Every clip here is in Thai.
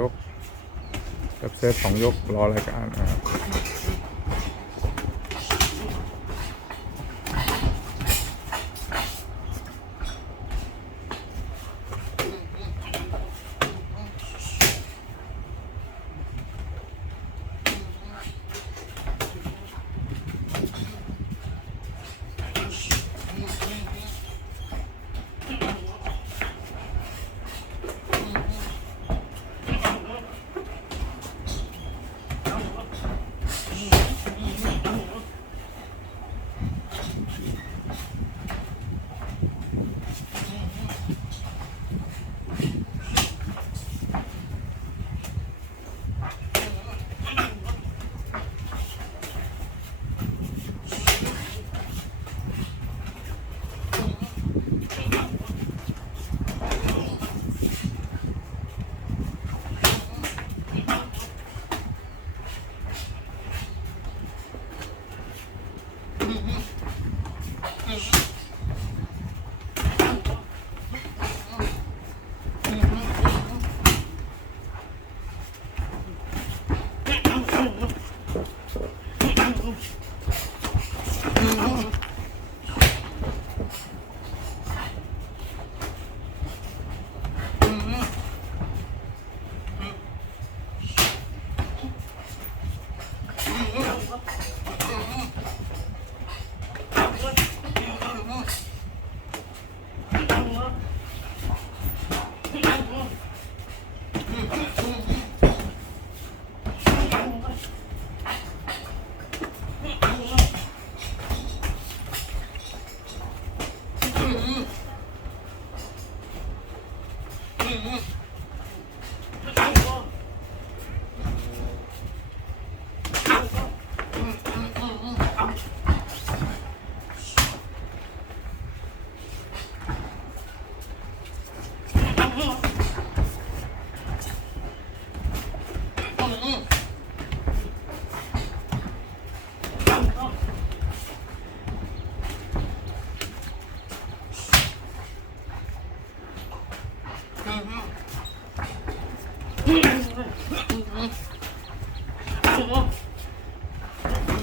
ยกเซฟเซฟสองยกรอรายการอ่า Mm-hmm.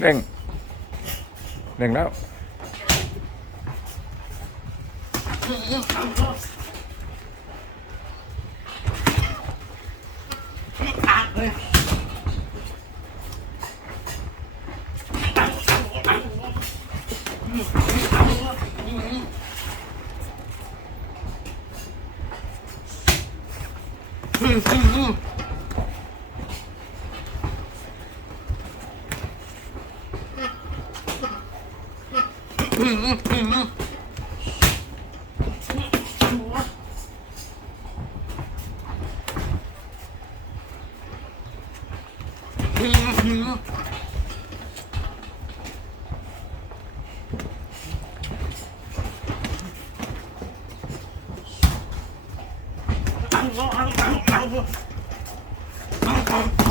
เร่งเร่งแล้ว Thank